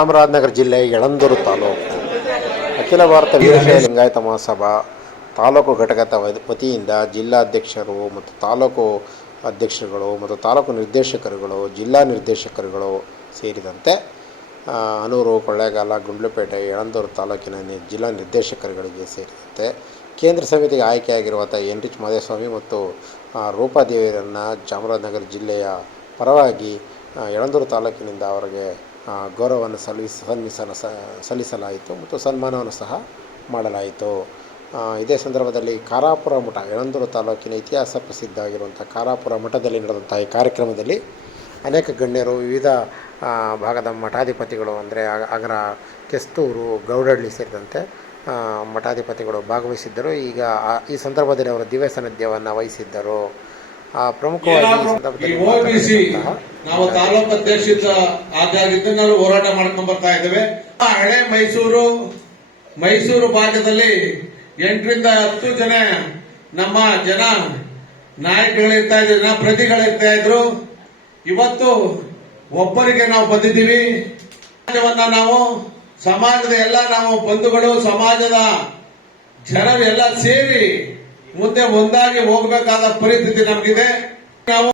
ಚಾಮರಾಜನಗರ ಜಿಲ್ಲೆ ಯಳಂದೂರು ತಾಲೂಕು ಅಖಿಲ ಭಾರತ ವೀರಶೈವ ಲಿಂಗಾಯತ ಮಹಾಸಭಾ ತಾಲೂಕು ಘಟಕದ ವತಿಯಿಂದ ಜಿಲ್ಲಾಧ್ಯಕ್ಷರು ಮತ್ತು ತಾಲೂಕು ಅಧ್ಯಕ್ಷರುಗಳು ಮತ್ತು ತಾಲೂಕು ನಿರ್ದೇಶಕರುಗಳು, ಜಿಲ್ಲಾ ನಿರ್ದೇಶಕರುಗಳು ಸೇರಿದಂತೆ ಅನೂರು, ಕೊಳ್ಳೇಗಾಲ, ಗುಂಡ್ಲುಪೇಟೆ, ಯಳಂದೂರು ತಾಲೂಕಿನ ಜಿಲ್ಲಾ ನಿರ್ದೇಶಕರುಗಳಿಗೆ ಸೇರಿದಂತೆ ಕೇಂದ್ರ ಸಮಿತಿಗೆ ಆಯ್ಕೆಯಾಗಿರುವಂಥ ಎನ್ ರಿಚ್ ಮಾದೇಸ್ವಾಮಿ ಮತ್ತು ರೂಪಾದೇವಿಯರನ್ನು ಚಾಮರಾಜನಗರ ಜಿಲ್ಲೆಯ ಪರವಾಗಿ ಯಳಂದೂರು ತಾಲೂಕಿನಿಂದ ಅವರಿಗೆ ಗೌರವವನ್ನು ಸಲ್ಲಿಸಲಾಯಿತು ಮತ್ತು ಸನ್ಮಾನವನ್ನು ಸಹ ಮಾಡಲಾಯಿತು. ಇದೇ ಸಂದರ್ಭದಲ್ಲಿ ಕಾರಾಪುರ ಮಠ, ಯಳಂದೂರು ತಾಲೂಕಿನ ಇತಿಹಾಸ ಪ್ರಸಿದ್ಧ ಆಗಿರುವಂಥ ಕಾರಾಪುರ ಮಠದಲ್ಲಿ ನಡೆದಂಥ ಈ ಕಾರ್ಯಕ್ರಮದಲ್ಲಿ ಅನೇಕ ಗಣ್ಯರು, ವಿವಿಧ ಭಾಗದ ಮಠಾಧಿಪತಿಗಳು ಅಂದರೆ ಅಗರ, ಕೆಸ್ತೂರು, ಗೌಡಹಳ್ಳಿ ಸೇರಿದಂತೆ ಮಠಾಧಿಪತಿಗಳು ಭಾಗವಹಿಸಿದ್ದರು. ಈಗ ಈ ಸಂದರ್ಭದಲ್ಲಿ ಅವರು ದಿವ್ಯ ಸಾನ್ನಿಧ್ಯವನ್ನು ವಹಿಸಿದ್ದರು. ಪ್ರಮುಖವಾಗಿ ನಾವು ತಾಲೂಕು ಅಧ್ಯಕ್ಷ ಆಗಿದ್ದ ನಾವು ಹೋರಾಟ ಮಾಡ್ಕೊಂಡು ಬರ್ತಾ ಇದ್ದೇವೆ. ಹಳೆ ಮೈಸೂರು ಭಾಗದಲ್ಲಿ 8 ರಿಂದ 10 ಜನ ನಮ್ಮ ನಾಯಕಗಳಿರ್ತಾ ಇದ್ರು, ಪ್ರತಿಗಳಿರ್ತಾ ಇದ್ರು. ಇವತ್ತು ಒಬ್ಬರಿಗೆ ನಾವು ಬಂದಿದ್ದೀವಿ. ನಾವು ಸಮಾಜದ ಎಲ್ಲ ನಾವು ಬಂಧುಗಳು, ಸಮಾಜದ ಜನರು ಎಲ್ಲ ಸೇರಿ ಮುಂದೆ ಒಂದಾಗಿ ಹೋಗಬೇಕಾದ ಪರಿಸ್ಥಿತಿ ನಮಗಿದೆ. ನಾವು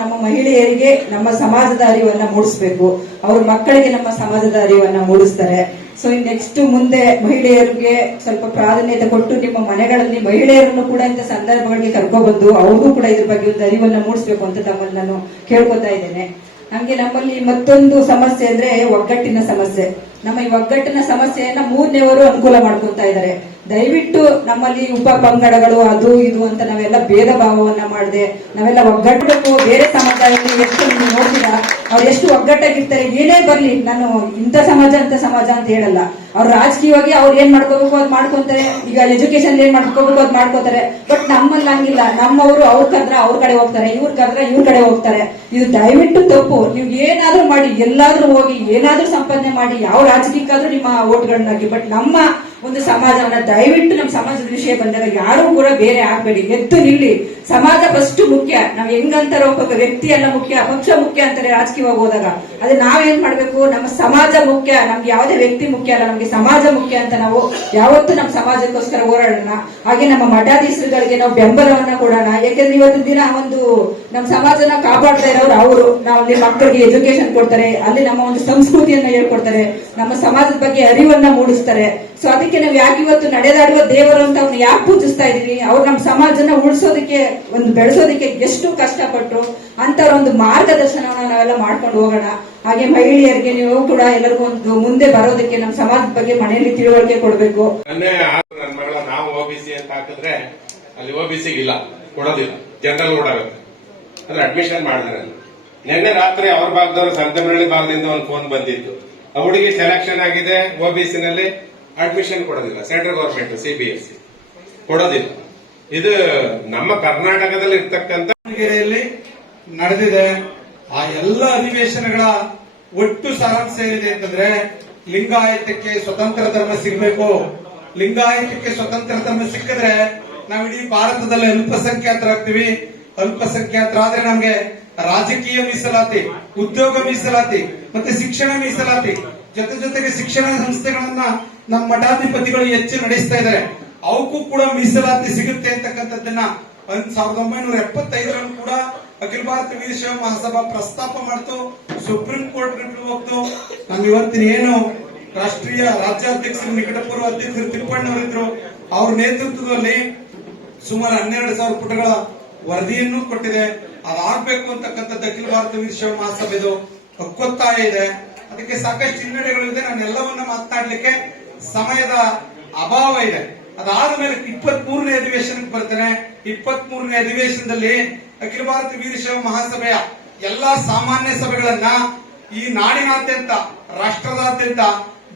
ನಮ್ಮ ಮಹಿಳೆಯರಿಗೆ ನಮ್ಮ ಸಮಾಜದ ಅರಿವನ್ನ ಮೂಡಿಸಬೇಕು. ಅವ್ರ ಮಕ್ಕಳಿಗೆ ನಮ್ಮ ಸಮಾಜದ ಅರಿವನ್ನ ಮೂಡಿಸ್ತಾರೆ. ಸೊ ನೆಕ್ಸ್ಟ್ ಮುಂದೆ ಮಹಿಳೆಯರಿಗೆ ಸ್ವಲ್ಪ ಪ್ರಾಧಾನ್ಯತೆ ಕೊಟ್ಟು ನಿಮ್ಮ ಮನೆಗಳಲ್ಲಿ ಮಹಿಳೆಯರನ್ನು ಕೂಡ ಇಂಥ ಸಂದರ್ಭಗಳಿಗೆ ಕರ್ಕೊಬಂದು ಅವ್ರಿಗೂ ಕೂಡ ಇದ್ರ ಬಗ್ಗೆ ಒಂದು ಅರಿವನ್ನ ಮೂಡಿಸಬೇಕು ಅಂತ ತಮ್ಮಲ್ಲಿ ನಾನು ಕೇಳ್ಕೊತಾ ಇದ್ದೇನೆ. ಹಂಗೆ ನಮ್ಮಲ್ಲಿ ಮತ್ತೊಂದು ಸಮಸ್ಯೆ ಅಂದ್ರೆ ಒಗ್ಗಟ್ಟಿನ ಸಮಸ್ಯೆ. ನಮ್ಮ ಈ ಒಗ್ಗಟ್ಟಿನ ಸಮಸ್ಯೆಯನ್ನ 3ನೇವರು ಅನುಕೂಲ ಮಾಡ್ಕೊತಾ ಇದ್ದಾರೆ. ದಯವಿಟ್ಟು ನಮ್ಮಲ್ಲಿ ಉಪ ಪಂಗಡಗಳು ಅದು ಇದು ಅಂತ ನಾವೆಲ್ಲ ಭೇದ ಭಾವವನ್ನ ಮಾಡದೆ ನಾವೆಲ್ಲ ಒಗ್ಗಟ್ಟು. ಬೇರೆ ಸಮಾಜದಲ್ಲಿ ಎಷ್ಟು ನೀವು ನೋಡ್ತೀರಾ, ಅವ್ರು ಎಷ್ಟು ಒಗ್ಗಟ್ಟಾಗಿರ್ತಾರೆ. ಏನೇ ಬರ್ಲಿ, ನಾನು ಇಂಥ ಸಮಾಜ ಅಂತ ಸಮಾಜ ಅಂತ ಹೇಳಲ್ಲ. ಅವ್ರು ರಾಜಕೀಯವಾಗಿ ಅವ್ರು ಏನ್ ಮಾಡ್ಕೋಬೇಕು ಅದ್ ಮಾಡ್ಕೊಂತಾರೆ. ಈಗ ಎಜುಕೇಶನ್ ಏನ್ ಮಾಡ್ಕೋಬೇಕು ಅದ್ ಮಾಡ್ಕೋತಾರೆ. ಬಟ್ ನಮ್ಮಲ್ಲಿ ಹಂಗಿಲ್ಲ. ನಮ್ಮವರು ಅವ್ರ ಕದ್ರ ಅವ್ರ ಕಡೆ ಹೋಗ್ತಾರೆ, ಇವ್ರ ಕದ್ರ ಇವ್ರ ಕಡೆ ಹೋಗ್ತಾರೆ. ಇದು ದಯವಿಟ್ಟು ತಪ್ಪು. ನೀವು ಏನಾದ್ರೂ ಮಾಡಿ, ಎಲ್ಲಾದ್ರೂ ಹೋಗಿ ಏನಾದ್ರೂ ಸಂಪಾದನೆ ಮಾಡಿ, ಯಾವ ರಾಜಕೀಯಕ್ಕಾದ್ರೂ ನಿಮ್ಮ ಓಟ್ಗಳನ್ನ ಹಾಕಿ. ಬಟ್ ನಮ್ಮ ಒಂದು ಸಮಾಜವನ್ನ ದಯವಿಟ್ಟು ನಮ್ಮ ಸಮಾಜದ ವಿಷಯ ಬಂದಾಗ ಯಾರು ಕೂಡ ಬೇರೆ ಆಗ್ಬೇಡಿ, ಎದ್ದು ನಿಲ್ಲಿ. ಸಮಾಜ ಫಸ್ಟ್ ಮುಖ್ಯ. ನಾವ್ ಹೆಂಗಂತಾರ ಒಬ್ಬ ವ್ಯಕ್ತಿ ಎಲ್ಲ ಮುಖ್ಯ, ಪಕ್ಷ ಮುಖ್ಯ ಅಂತಾರೆ ರಾಜಕೀಯವಾಗಿ ಹೋದಾಗ. ಅದೇ ನಾವೇನ್ ಮಾಡ್ಬೇಕು, ನಮ್ಮ ಸಮಾಜ ಮುಖ್ಯ, ನಮ್ಗೆ ಯಾವುದೇ ವ್ಯಕ್ತಿ ಮುಖ್ಯ ಅಲ್ಲ, ನಮ್ಗೆ ಸಮಾಜ ಮುಖ್ಯ ಅಂತ ನಾವು ಯಾವತ್ತೂ ನಮ್ಮ ಸಮಾಜಕ್ಕೋಸ್ಕರ ಹೋರಾಡೋಣ. ಹಾಗೆ ನಮ್ಮ ಮಠಾಧೀಶರುಗಳಿಗೆ ನಾವು ಬೆಂಬಲವನ್ನ ಕೊಡೋಣ. ಯಾಕಂದ್ರೆ ಇವತ್ತಿನ ದಿನ ಒಂದು ನಮ್ಮ ಸಮಾಜನ ಕಾಪಾಡ್ತಾ ಇರೋರು ಅವರು. ನಾವು ಅಲ್ಲಿ ಮಕ್ಕಳಿಗೆ ಎಜುಕೇಶನ್ ಕೊಡ್ತಾರೆ, ಅಲ್ಲಿ ನಮ್ಮ ಒಂದು ಸಂಸ್ಕೃತಿಯನ್ನ ಹೇಳ್ಕೊಡ್ತಾರೆ, ನಮ್ಮ ಸಮಾಜದ ಬಗ್ಗೆ ಅರಿವನ್ನ ಮೂಡಿಸ್ತಾರೆ. ಸೊ ಅದಕ್ಕೆ ನಾವು ಯಾಕೆ ಇವತ್ತು ನಡೆದಾಡುವ ದೇವರು ಅಂತ ಅವ್ರನ್ನ ಯಾಕೆ ಪೂಜಿಸ್ತಾ ಇದೀವಿ, ಅವ್ರು ನಮ್ಮ ಸಮಾಜನ ಉಳಿಸೋದಕ್ಕೆ, ಒಂದು ಬೆಳೆಸೋದಕ್ಕೆ ಎಷ್ಟು ಕಷ್ಟಪಟ್ಟು ಅಂತವ್ರ ಒಂದು ಮಾರ್ಗದರ್ಶನವನ್ನ ನಾವೆಲ್ಲ ಮಾಡ್ಕೊಂಡು ಹೋಗೋಣ. ಹಾಗೆ ಮಹಿಳೆಯರಿಗೆ ನೀವು ಕೂಡ ಎಲ್ಲರಿಗೂ ಒಂದು ಮುಂದೆ ಬರೋದಕ್ಕೆ ನಮ್ಮ ಸಮಾಜದ ಬಗ್ಗೆ ಮನೆಯಲ್ಲಿ ತಿಳುವಳಿಕೆ ಕೊಡಬೇಕು. ನನ್ನ ಮಗಳ ನಾವು ಓಬಿಸಿ ಅಂತ ಹಾಕಿದ್ರೆ ಅಲ್ಲಿ ಓಬಿಸಿ ಇಲ್ಲ, ಕೊಡೋದಿಲ್ಲ, ಜನರಲ್ ಓಡಾಗುತ್ತೆ. ಅಂದ್ರೆ ಅಡ್ಮಿಷನ್ ಮಾಡಿದ್ರೆ ನಿನ್ನೆ ರಾತ್ರಿ ಅವ್ರ ಭಾಗದವರು ಸಂತಮರಳ್ಳಿ ಭಾಗದಿಂದ ಒಂದು ಫೋನ್ ಬಂದಿತ್ತು. ಆ ಹುಡುಗಿ ಸೆಲೆಕ್ಷನ್ ಆಗಿದೆ, ಓಬಿಸಿ ನಲ್ಲಿ ಅಡ್ಮಿಷನ್ ಕೊಡೋದಿಲ್ಲ. ಸೆಂಟ್ರಲ್ ಗವರ್ಮೆಂಟ್ ಸಿಬಿಎಸ್ಇ ಕೊಡೋದಿಲ್ಲ. ಇದು ನಮ್ಮ ಕರ್ನಾಟಕದಲ್ಲಿ ಇರ್ತಕ್ಕಂಥ ನಡೆದಿದೆ. ಆ ಎಲ್ಲ ಅಧಿವೇಶನಗಳ ಒಟ್ಟು ಸಾರಾಂಶ ಏನಿದೆ ಅಂತಂದ್ರೆ, ಲಿಂಗಾಯತಕ್ಕೆ ಸ್ವತಂತ್ರ ಧರ್ಮ ಸಿಗಬೇಕು. ಲಿಂಗಾಯತಕ್ಕೆ ಸ್ವತಂತ್ರ ಧರ್ಮ ಸಿಕ್ಕಿದ್ರೆ ನಾವು ಇಡೀ ಭಾರತದಲ್ಲಿ ಅಲ್ಪಸಂಖ್ಯಾತರಾಗ್ತೀವಿ. ಅಲ್ಪಸಂಖ್ಯಾತರಾದ್ರೆ ನಮ್ಗೆ ರಾಜಕೀಯ ಮೀಸಲಾತಿ, ಉದ್ಯೋಗ ಮೀಸಲಾತಿ ಮತ್ತೆ ಶಿಕ್ಷಣ ಮೀಸಲಾತಿ, ಜೊತೆಗೆ ಶಿಕ್ಷಣ ಸಂಸ್ಥೆಗಳನ್ನ ನಮ್ಮ ಮಠಾಧಿಪತಿಗಳು ಹೆಚ್ಚು ನಡೆಸ್ತಾ ಇದ್ದಾರೆ. ಅವಕ್ಕೂ ಕೂಡ ಮೀಸಲಾತಿ ಸಿಗುತ್ತೆ ಅಂತಕ್ಕಂಥದ್ದನ್ನ 1975 ಕೂಡ ಅಖಿಲ ಭಾರತ ವೀರಶೈವ ಮಹಾಸಭಾ ಪ್ರಸ್ತಾಪ ಮಾಡ್ತು. ಸುಪ್ರೀಂ ಕೋರ್ಟ್ ಹೋಗ್ತು. ನಮ್ ಇವತ್ತಿನ ಏನು ರಾಷ್ಟ್ರೀಯ ರಾಜ್ಯಾಧ್ಯಕ್ಷರು, ನಿಕಟಪೂರ್ವ ಅಧ್ಯಕ್ಷರು ತಿಪ್ಪಣ್ಣವರಿದ್ರು, ಅವ್ರ ನೇತೃತ್ವದಲ್ಲಿ ಸುಮಾರು 12,000 ಪುಟಗಳ ವರದಿಯನ್ನು ಕೊಟ್ಟಿದೆ. ಅದಾಗಬೇಕು ಅಂತಕ್ಕಂಥದ್ದು ಅಖಿಲ ಭಾರತ ವೀರಶೈವ ಮಹಾಸಭೆದು ಒಕ್ಕೊತ್ತಾಯ ಇದೆ. ಅದಕ್ಕೆ ಸಾಕಷ್ಟು ಹಿನ್ನಡೆಗಳಿದೆ. ನಾನು ಎಲ್ಲವನ್ನ ಮಾತನಾಡ್ಲಿಕ್ಕೆ ಸಮಯದ ಅಭಾವ ಇದೆ. ಅದಾದ ಮೇಲೆ 23ನೇ ಅಧಿವೇಶನಕ್ಕೆ ಬರ್ತೇನೆ. 23ನೇ ಅಧಿವೇಶನದಲ್ಲಿ ಅಖಿಲ ಭಾರತ ವೀರಶೈವ ಮಹಾಸಭೆಯ ಎಲ್ಲಾ ಸಾಮಾನ್ಯ ಸಭೆಗಳನ್ನ ಈ ನಾಡಿನಾದ್ಯಂತ, ರಾಷ್ಟ್ರದಾದ್ಯಂತ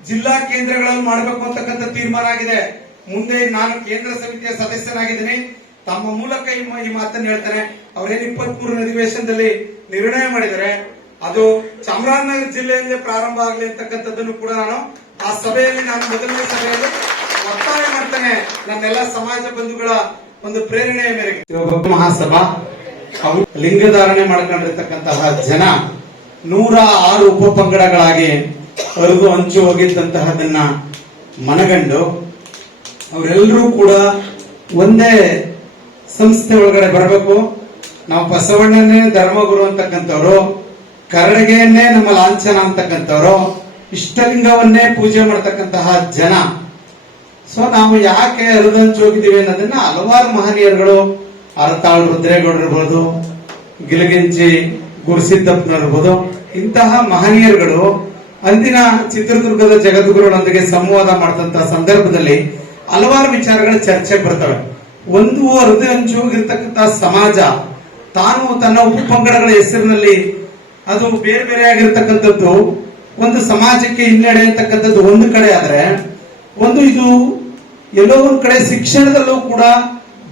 ಜಿಲ್ಲಾ ಕೇಂದ್ರಗಳಲ್ಲಿ ಮಾಡಬೇಕು ಅಂತಕ್ಕಂಥ ತೀರ್ಮಾನ ಆಗಿದೆ. ಮುಂದೆ ನಾನು ಕೇಂದ್ರ ಸಮಿತಿಯ ಸದಸ್ಯನಾಗಿದ್ದೀನಿ. ತಮ್ಮ ಮೂಲಕ ಈ ಮಾತನ್ನು ಹೇಳ್ತಾರೆ. ಅವರೇನು 23ನೇ ಅಧಿವೇಶನದಲ್ಲಿ ನಿರ್ಣಯ ಮಾಡಿದರೆ ಅದು ಚಾಮರಾಜನಗರ ಜಿಲ್ಲೆಯಿಂದ ಪ್ರಾರಂಭ ಆಗಲಿ ಅಂತಕ್ಕಂಥದ್ದನ್ನು ಕೂಡ ನಾನು ಆ ಸಭೆಯಲ್ಲಿ, ನಾನು ಮೊದಲನೇ ಸಭೆಯಲ್ಲಿ ಒತ್ತಾಯ ಮಾಡ್ತೇನೆ. ನನ್ನೆಲ್ಲ ಸಮಾಜ ಬಂಧುಗಳ ಒಂದು ಪ್ರೇರಣೆಯ ಮೇರೆಗೆ ಮಹಾಸಭಾ ಲಿಂಗಧಾರಣೆ ಮಾಡ್ಕೊಂಡಿರ್ತಕ್ಕಂತಹ ಜನ 106 ಉಪಪಂಗಡಗಳಾಗಿ ಹರಿದು ಹಂಚಿ ಹೋಗಿದ್ದಂತಹದನ್ನ ಮನಗಂಡು ಅವರೆಲ್ಲರೂ ಕೂಡ ಒಂದೇ ಸಂಸ್ಥೆ ಒಳಗಡೆ ಬರಬೇಕು. ನಾವು ಬಸವಣ್ಣನೇ ಧರ್ಮಗುರು ಅಂತಕ್ಕಂಥವ್ರು, ಕರಡಿಗೆಯನ್ನೇ ನಮ್ಮ ಲಾಂಛನ ಅಂತಕ್ಕಂಥವ್ರು, ಇಷ್ಟಲಿಂಗವನ್ನೇ ಪೂಜೆ ಮಾಡ್ತಕ್ಕಂತಹ ಜನ. ಸೊ ನಾವು ಯಾಕೆ ಹರಿದಂಚು ಹೋಗಿದ್ದೀವಿ ಅನ್ನೋದನ್ನ ಹಲವಾರು ಮಹನೀಯರುಗಳು, ಅರತಾಳ್ ರುದ್ರೇಗೌಡರು ಇರ್ಬೋದು, ಗಿಲಗಿಂಚಿ ಗುರುಸಿದ್ದಪ್ಪನವ್ರು, ಇಂತಹ ಮಹನೀಯರುಗಳು ಅಂದಿನ ಚಿತ್ರದುರ್ಗದ ಜಗದ್ಗುರುಗಳೊಂದಿಗೆ ಸಂವಾದ ಮಾಡಿದಂತಹ ಸಂದರ್ಭದಲ್ಲಿ ಹಲವಾರು ವಿಚಾರಗಳ ಚರ್ಚೆ ಬರ್ತವೆ. ಒಂದು ಹೃದಯ ಹಂಚೋಗಿರ್ತಕ್ಕಂತಹ ಸಮಾಜ ತಾನು ತನ್ನ ಉಪಪಂಗಡಗಳ ಹೆಸರಿನಲ್ಲಿ ಅದು ಬೇರೆ ಬೇರೆ ಆಗಿರ್ತಕ್ಕಂಥದ್ದು ಒಂದು ಸಮಾಜಕ್ಕೆ ಹಿನ್ನಡೆ ಅಂತಕ್ಕಂಥದ್ದು ಒಂದು ಕಡೆ ಆದ್ರೆ, ಒಂದು ಇದು ಎಲ್ಲೋ ಒಂದ್ ಕಡೆ ಶಿಕ್ಷಣದಲ್ಲೂ ಕೂಡ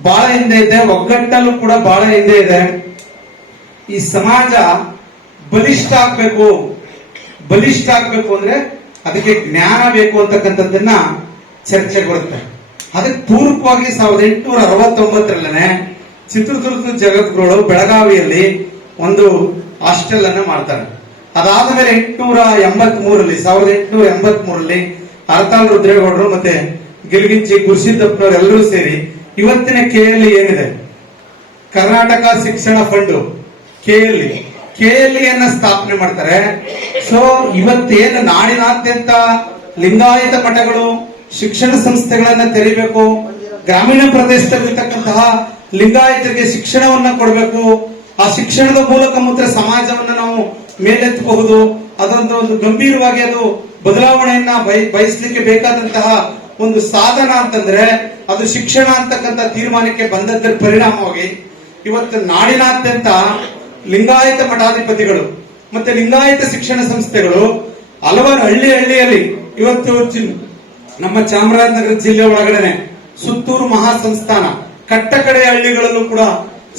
ಬಹಳ ಹಿಂದೆ ಇದೆ, ಒಗ್ಗಟ್ಟಲ್ಲೂ ಕೂಡ ಬಹಳ ಹಿಂದೆ ಇದೆ. ಈ ಸಮಾಜ ಬಲಿಷ್ಠ ಆಗ್ಬೇಕು ಅಂದ್ರೆ ಅದಕ್ಕೆ ಜ್ಞಾನ ಬೇಕು ಅಂತಕ್ಕಂಥದ್ದನ್ನ ಚರ್ಚೆಗೆ ಬರುತ್ತೆ. ಅದಕ್ಕೆ ಪೂರ್ವಕವಾಗಿ 1869ರಲ್ಲೇ ಚಿತ್ರದುರ್ಗದ ಜಗದ್ಗುರುಗಳು ಬೆಳಗಾವಿಯಲ್ಲಿ ಒಂದು ಹಾಸ್ಟೆಲ್ ಅನ್ನು ಮಾಡ್ತಾರೆ. ಅದಾದ್ಮೇಲೆ 1883ರಲ್ಲಿ ಅರತಾಳ್ ರುದ್ರೇಗೌಡರು ಮತ್ತೆ ಗಿಲ್ಗಿಂಚಿ ಗುರುಸಿದ್ದಪ್ಪನವರು ಎಲ್ಲರೂ ಸೇರಿ ಇವತ್ತಿನ KLE ಏನಿದೆ, ಕರ್ನಾಟಕ ಶಿಕ್ಷಣ ಫಂಡ್ KLE ಅನ್ನ ಸ್ಥಾಪನೆ ಮಾಡ್ತಾರೆ. ಸೊ ಇವತ್ತೇನು ನಾಡಿನಾದ್ಯಂತ ಲಿಂಗಾಯತ ಮಠಗಳು ಶಿಕ್ಷಣ ಸಂಸ್ಥೆಗಳನ್ನ ತೆರೀಬೇಕು, ಗ್ರಾಮೀಣ ಪ್ರದೇಶದಲ್ಲಿರ್ತಕ್ಕಂತಹ ಲಿಂಗಾಯತರಿಗೆ ಶಿಕ್ಷಣವನ್ನ ಕೊಡಬೇಕು, ಆ ಶಿಕ್ಷಣದ ಮೂಲಕ ಮಾತ್ರ ಸಮಾಜವನ್ನ ನಾವು ಮೇಲೆತ್ತಬಹುದು, ಒಂದು ಗಂಭೀರವಾಗಿ ಅದು ಬದಲಾವಣೆಯನ್ನ ಬಯಸಲಿಕ್ಕೆ ಬೇಕಾದಂತಹ ಒಂದು ಸಾಧನ ಅಂತಂದ್ರೆ ಅದು ಶಿಕ್ಷಣ ಅಂತಕ್ಕಂಥ ತೀರ್ಮಾನಕ್ಕೆ ಬಂದದ್ದರ ಪರಿಣಾಮವಾಗಿ ಇವತ್ತು ನಾಡಿನಾದ್ಯಂತ ಲಿಂಗಾಯತ ಮಠಾಧಿಪತಿಗಳು ಮತ್ತೆ ಲಿಂಗಾಯತ ಶಿಕ್ಷಣ ಸಂಸ್ಥೆಗಳು ಹಲವಾರು ಹಳ್ಳಿಯಲ್ಲಿ ಇವತ್ತು ನಮ್ಮ ಚಾಮರಾಜನಗರ ಜಿಲ್ಲೆ ಒಳಗಡೆ ಸುತ್ತೂರು ಮಹಾಸಂಸ್ಥಾನ ಕಟ್ಟಕಡೆ ಹಳ್ಳಿಗಳಲ್ಲೂ ಕೂಡ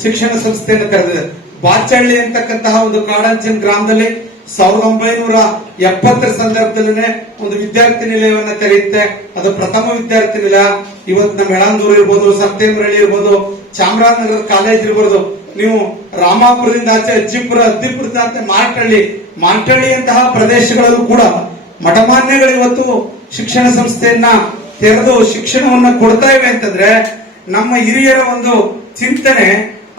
ಶಿಕ್ಷಣ ಸಂಸ್ಥೆಯನ್ನು ತೆರೆದಿದೆ. ಬಾಚಹಳ್ಳಿ ಅಂತಕ್ಕಂತಹ ಒಂದು ಕಾಡಂಚಿನ ಗ್ರಾಮದಲ್ಲಿ 1970 ಸಂದರ್ಭದಲ್ಲೇ ಒಂದು ವಿದ್ಯಾರ್ಥಿ ನಿಲಯವನ್ನ ತೆರೆಯುತ್ತೆ. ಅದು ಪ್ರಥಮ ವಿದ್ಯಾರ್ಥಿ ನಿಲಯ. ಇವತ್ತು ನಮ್ಮ ಯಳಂದೂರು ಇರ್ಬೋದು, ಸತ್ಯೇಂದ್ರಹಳ್ಳಿ ಇರ್ಬೋದು, ಚಾಮರಾಜನಗರದ ಕಾಲೇಜ್ ಇರ್ಬೋದು, ನೀವು ರಾಮಾಪುರದಿಂದ ಆಚೆ ಅಜ್ಜಿಪುರದ ಆಚೆ ಮಾರ್ಟಳ್ಳಿ ಅಂತಹ ಪ್ರದೇಶಗಳಲ್ಲೂ ಕೂಡ ಮಠಮಾನ್ಯಗಳು ಇವತ್ತು ಶಿಕ್ಷಣ ಸಂಸ್ಥೆಯನ್ನ ತೆರೆದು ಶಿಕ್ಷಣವನ್ನ ಕೊಡ್ತಾ ಇವೆ ಅಂತಂದ್ರೆ ನಮ್ಮ ಹಿರಿಯರ ಒಂದು ಚಿಂತನೆ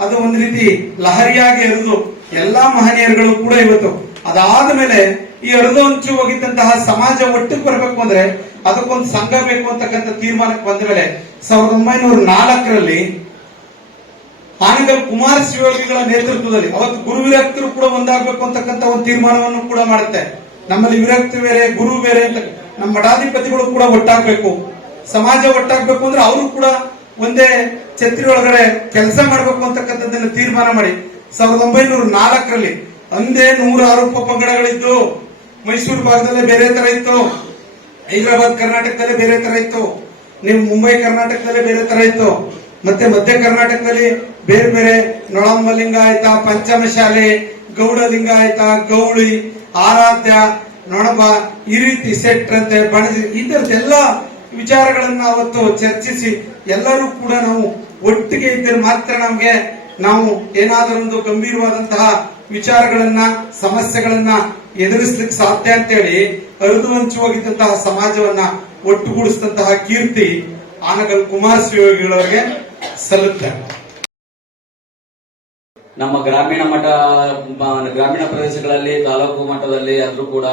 ಅದು ಒಂದು ರೀತಿ ಲಹರಿಯಾಗಿ ಹರಿದು ಎಲ್ಲಾ ಮಹನೀಯರುಗಳು ಕೂಡ ಇವತ್ತು ಅದಾದ ಮೇಲೆ ಈ ಹರಿದು ಹಂಚು ಹೋಗಿದ್ದಂತಹ ಸಮಾಜ ಒಟ್ಟಿಗೆ ಬರಬೇಕು ಅಂದ್ರೆ ಅದಕ್ಕೊಂದು ಸಂಘ ಬೇಕು ಅಂತಕ್ಕಂಥ ತೀರ್ಮಾನಕ್ಕೆ ಬಂದ ಮೇಲೆ 1904ರಲ್ಲಿ ಆನಗಲ್ ಕುಮಾರ ಶಿವಯೋಗಿಗಳ ನೇತೃತ್ವದಲ್ಲಿ ಅವತ್ತು ಗುರು ವಿರಕ್ತರು ಕೂಡ ಒಂದಾಗಬೇಕು ಅಂತಕ್ಕಂಥ ಒಂದು ತೀರ್ಮಾನವನ್ನು ಕೂಡ ಮಾಡುತ್ತೆ. ನಮ್ಮಲ್ಲಿ ವಿರಕ್ತಿ ಬೇರೆ ಗುರು ಬೇರೆ ಅಂತ ನಮ್ಮ ಮಠಾಧಿಪತಿಗಳು ಕೂಡ ಒಟ್ಟಾಗಬೇಕು, ಸಮಾಜ ಒಟ್ಟಾಗಬೇಕು ಅಂದ್ರೆ ಅವರು ಕೂಡ ಒಂದೇ ಛತ್ರಿ ಒಳಗಡೆ ಕೆಲಸ ಮಾಡಬೇಕು ಅಂತಕ್ಕಂಥದ್ದನ್ನು ತೀರ್ಮಾನ ಮಾಡಿ 1904ರಲ್ಲಿ ಅಂದೇ 106 ಉಪಪಂಗಡಗಳಿದ್ದು. ಮೈಸೂರು ಭಾಗದಲ್ಲೇ ಬೇರೆ ತರ ಇತ್ತು, ಹೈದರಾಬಾದ್ ಕರ್ನಾಟಕದಲ್ಲೇ ಬೇರೆ ತರ ಇತ್ತು, ನೀವು ಮುಂಬೈ ಕರ್ನಾಟಕದಲ್ಲೇ ಬೇರೆ ತರ ಇತ್ತು, ಮತ್ತೆ ಮಧ್ಯ ಕರ್ನಾಟಕದಲ್ಲಿ ಬೇರೆ ಬೇರೆ ನೊಳಂಬ ಲಿಂಗಾಯತ, ಪಂಚಮಶಾಲೆ, ಗೌಡ ಲಿಂಗಾಯತ, ಗೌಳಿ, ಆರಾಧ್ಯ, ನೊಣಬ, ಈ ರೀತಿ ಸೆಟ್ರಂತೆ ಬಣಜಿ ಈ ತರದ್ದೆಲ್ಲ ವಿಚಾರಗಳನ್ನ ಅವತ್ತು ಚರ್ಚಿಸಿ ಎಲ್ಲರೂ ಕೂಡ ನಾವು ಒಟ್ಟಿಗೆ ಇದ್ದರೆ ಮಾತ್ರ ನಾವು ಏನಾದರೂ ಒಂದು ಗಂಭೀರವಾದಂತಹ ವಿಚಾರಗಳನ್ನ ಸಮಸ್ಯೆಗಳನ್ನ ಎದುರಿಸಲಿಕ್ಕೆ ಸಾಧ್ಯ ಅಂತೇಳಿ ಹರಿದು ಹಂಚು ಹೋಗಿದ್ದಂತಹ ಸಮಾಜವನ್ನ ಒಟ್ಟುಗೂಡಿಸಿದಂತಹ ಕೀರ್ತಿ ಆನಗಲ್ ಕುಮಾರ ಶಿವಯೋಗಿಗಳವರಿಗೆ ಸಲ್ಲುತ್ತೆ. ನಮ್ಮ ಗ್ರಾಮೀಣ ಪ್ರದೇಶಗಳಲ್ಲಿ ತಾಲೂಕು ಮಟ್ಟದಲ್ಲಿ ಆದ್ರೂ ಕೂಡ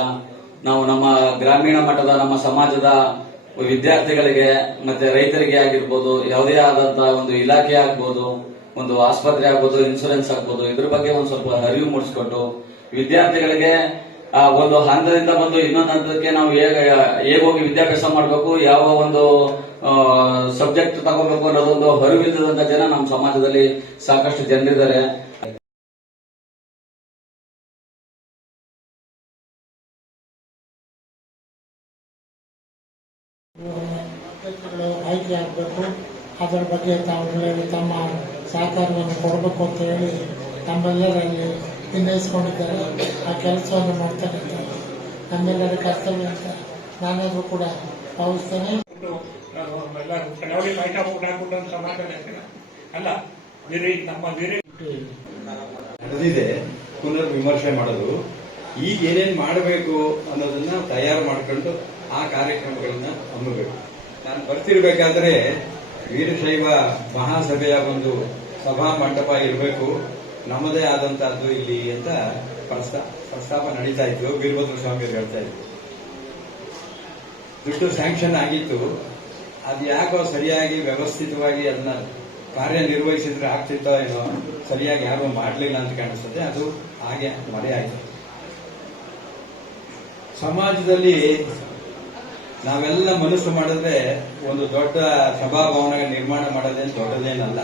ನಾವು ನಮ್ಮ ಗ್ರಾಮೀಣ ಮಟ್ಟದ ನಮ್ಮ ಸಮಾಜದ ವಿದ್ಯಾರ್ಥಿಗಳಿಗೆ ಮತ್ತೆ ರೈತರಿಗೆ ಆಗಿರ್ಬೋದು, ಯಾವುದೇ ಆದಂತಹ ಒಂದು ಇಲಾಖೆ ಆಗ್ಬೋದು, ಒಂದು ಆಸ್ಪತ್ರೆ ಆಗ್ಬೋದು, ಇನ್ಶೂರೆನ್ಸ್ ಆಗ್ಬೋದು, ಇದ್ರ ಬಗ್ಗೆ ಒಂದು ಸ್ವಲ್ಪ ಅರಿವು ಮೂಡಿಸ್ಕೊಟ್ಟು ವಿದ್ಯಾರ್ಥಿಗಳಿಗೆ ಒಂದು ಹಂತದಿಂದ ಬಂದು ಇನ್ನೊಂದು ಹಂತಕ್ಕೆ ನಾವು ಹೇಗೆ ಹೋಗಿ ವಿದ್ಯಾಭ್ಯಾಸ ಮಾಡಬೇಕು, ಯಾವ ಒಂದು ಸಬ್ಜೆಕ್ಟ್ ತಗೋಬೇಕು ಅನ್ನೋದೊಂದು ಅರಿವಿಲ್ಲದಂತ ಜನ ನಮ್ಮ ಸಮಾಜದಲ್ಲಿ ಸಾಕಷ್ಟು ಜನರಿದ್ದಾರೆ. ಆಯ್ಕೆ ಆಗಬೇಕು, ಅದರ ಬಗ್ಗೆ ತಾವುಗಳಲ್ಲಿ ತಮ್ಮ ಸಹಕಾರವನ್ನು ಕೊಡಬೇಕು ಅಂತ ಹೇಳಿ ನಮ್ಮೆಲ್ಲರಲ್ಲಿ ನಿರ್ಣಯಿಸಿಕೊಂಡಿದ್ದಾರೆ. ಆ ಕೆಲಸವನ್ನು ಮಾಡ್ತಾರೆ ಅಂತ ನಮ್ಮೆಲ್ಲರ ಕರ್ತವ್ಯ ಅಂತ ನಾನಾದರೂ ಕೂಡ ಭಾವಿಸ್ತೇನೆ. ನಡೆದಿದೆ ಪುನರ್ ವಿಮರ್ಶೆ ಮಾಡೋದು ಈಗ ಏನೇನ್ ಮಾಡಬೇಕು ಅನ್ನೋದನ್ನ ತಯಾರು ಮಾಡ್ಕೊಂಡು ಆ ಕಾರ್ಯಕ್ರಮಗಳನ್ನ ಹಮ್ಮಬೇಕು. ನಾನು ಬರ್ತಿರ್ಬೇಕಾದ್ರೆ ವೀರಶೈವ ಮಹಾಸಭೆಯ ಒಂದು ಸಭಾ ಮಂಟಪ ಇರಬೇಕು, ನಮ್ಮದೇ ಆದಂತಹದ್ದು ಇಲ್ಲಿ ಅಂತ ಪ್ರಸ್ತಾಪ ನಡೀತಾ ಇತ್ತು. ವೀರಭದ್ರ ಸ್ವಾಮಿಯವರು ಹೇಳ್ತಾ ಇದ್ರು. ದುಡ್ಡು ಸ್ಯಾಂಕ್ಷನ್ ಆಗಿತ್ತು, ಅದು ಯಾಕೋ ಸರಿಯಾಗಿ ವ್ಯವಸ್ಥಿತವಾಗಿ ಅದನ್ನ ಕಾರ್ಯನಿರ್ವಹಿಸಿದ್ರೆ ಆಗ್ತಿತ್ತೋ ಏನೋ, ಸರಿಯಾಗಿ ಯಾರು ಮಾಡಲಿಲ್ಲ ಅಂತ ಕಾಣಿಸ್ತದೆ. ಅದು ಹಾಗೆ ಮರೆಯಾಯಿತು. ಸಮಾಜದಲ್ಲಿ ನಾವೆಲ್ಲ ಮನಸ್ಸು ಮಾಡಿದ್ರೆ ಒಂದು ದೊಡ್ಡ ಸಭಾಭವನ ನಿರ್ಮಾಣ ಮಾಡೋದೇನು ದೊಡ್ಡದೇನಲ್ಲ.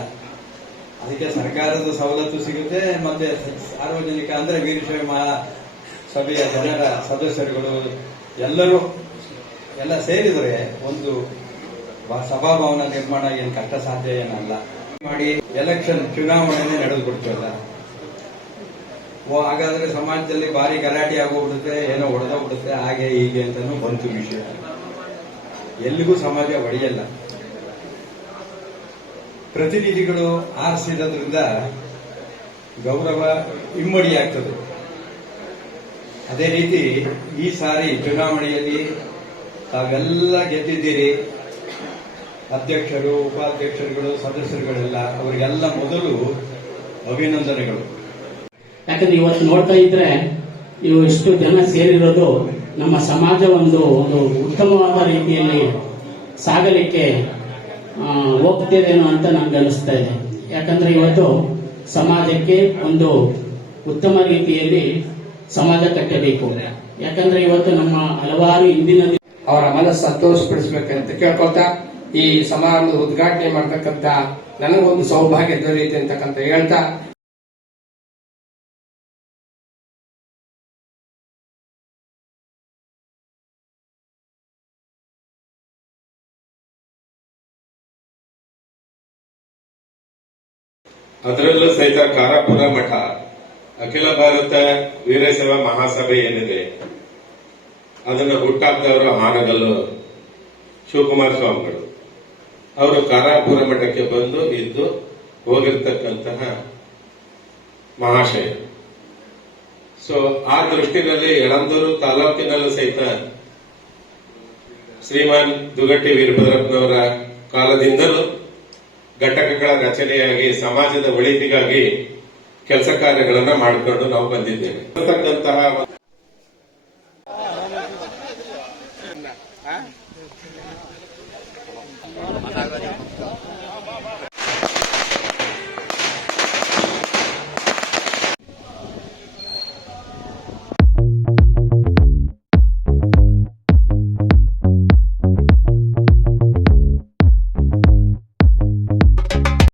ಅದಕ್ಕೆ ಸರ್ಕಾರದ ಸವಲತ್ತು ಸಿಗುತ್ತೆ, ಮತ್ತೆ ಸಾರ್ವಜನಿಕ ಅಂದ್ರೆ ವೀರಶೈವ ಮಹಾಸಭೆಯ ಜನರ ಸದಸ್ಯರುಗಳು ಎಲ್ಲರೂ ಎಲ್ಲ ಸೇರಿದರೆ ಒಂದು ಸಭಾಭವನ ನಿರ್ಮಾಣ ಏನು ಕಷ್ಟ ಸಾಧ್ಯ ಏನಲ್ಲ. ಮಾಡಿ ಎಲೆಕ್ಷನ್ ಚುನಾವಣೆನೇ ನಡೆದು ಬಿಡ್ತಲ್ಲ, ಹಾಗಾದ್ರೆ ಸಮಾಜದಲ್ಲಿ ಭಾರಿ ಗಲಾಟೆ ಆಗೋಗ್ಬಿಡುತ್ತೆ, ಏನೋ ಹೊಡೆದೋಗ್ಬಿಡುತ್ತೆ, ಹಾಗೆ ಹೀಗೆ ಅಂತಾನು ಬಂತು ವಿಷಯ. ಎಲ್ಲಿಗೂ ಸಮಾಜ ಒಡೆಯಲ್ಲ. ಪ್ರತಿನಿಧಿಗಳು ಆರಿಸಿದ್ರಿಂದ ಗೌರವ ಇಮ್ಮಡಿಯಾಗ್ತದೆ. ಅದೇ ರೀತಿ ಈ ಸಾರಿ ಚುನಾವಣೆಯಲ್ಲಿ ತಾವೆಲ್ಲ ಗೆದ್ದಿದ್ದೀರಿ. ಅಧ್ಯಕ್ಷರು, ಉಪಾಧ್ಯಕ್ಷರುಗಳು, ಸದಸ್ಯರುಗಳೆಲ್ಲ, ಅವರಿಗೆಲ್ಲ ಮೊದಲು ಅಭಿನಂದನೆಗಳು. ಯಾಕಂದ್ರೆ ಇವತ್ತು ನೋಡ್ತಾ ಇದ್ರೆ ಇವು ಇಷ್ಟು ಜನ ಸೇರಿರೋದು ನಮ್ಮ ಸಮಾಜ ಒಂದು ಉತ್ತಮವಾದ ರೀತಿಯಲ್ಲಿ ಸಾಗಲಿಕ್ಕೆ ಹೋಗ್ತಿದೇನೋ ಅಂತ ನನ್ಗೆ ಅನಿಸ್ತಾ ಇದೆ. ಯಾಕಂದ್ರೆ ಇವತ್ತು ಸಮಾಜಕ್ಕೆ ಒಂದು ಉತ್ತಮ ರೀತಿಯಲ್ಲಿ ಸಮಾಜ ಕಟ್ಟಬೇಕು. ಯಾಕಂದ್ರೆ ಇವತ್ತು ನಮ್ಮ ಹಲವಾರು ಹಿಂದಿನ ಅವರ ಮನಸ್ಸು ಸಂತೋಷಪಡಿಸಬೇಕಂತ ಕೇಳ್ಕೊಳ್ತಾ ಈ ಸಮಾರಂಭದ ಉದ್ಘಾಟನೆ ಮಾಡ್ತಕ್ಕಂಥ ನನಗೊಂದು ಸೌಭಾಗ್ಯ ದೊರೆಯುತ್ತೆ ಅಂತಕ್ಕಂಥ ಹೇಳ್ತಾ ಅದರಲ್ಲೂ ಸಹಿತ ಕಾರಾಪುರ ಮಠ ಅಖಿಲ ಭಾರತ ವೀರಶೈವ ಮಹಾಸಭೆ ಏನಿದೆ ಅದನ್ನು ಹುಟ್ಟಾಕ್ದವರು ಹಾನಗಲ್ಲು ಶಿವಕುಮಾರ ಸ್ವಾಮಿಗಳು. ಅವರು ಕಾರಾಪುರ ಮಠಕ್ಕೆ ಬಂದು ಇದ್ದು ಹೋಗಿರ್ತಕ್ಕಂತಹ ಮಹಾಶಯ. ಸೊ ಆ ದೃಷ್ಟಿನಲ್ಲಿ ಯಳಂದೂರು ತಾಲೂಕಿನಲ್ಲೂ ಸಹಿತ ಶ್ರೀಮಾನ್ ದುಗಟ್ಟಿ ವೀರಭದ್ರಪ್ಪನವರ ಕಾಲದಿಂದಲೂ ಘಟಕಗಳ ರಚನೆಯಾಗಿ ಸಮಾಜದ ಒಳಿತಿಗಾಗಿ ಕೆಲಸ ಕಾರ್ಯಗಳನ್ನ ಮಾಡಿಕೊಂಡು ನಾವು ಬಂದಿದ್ದೇವೆ.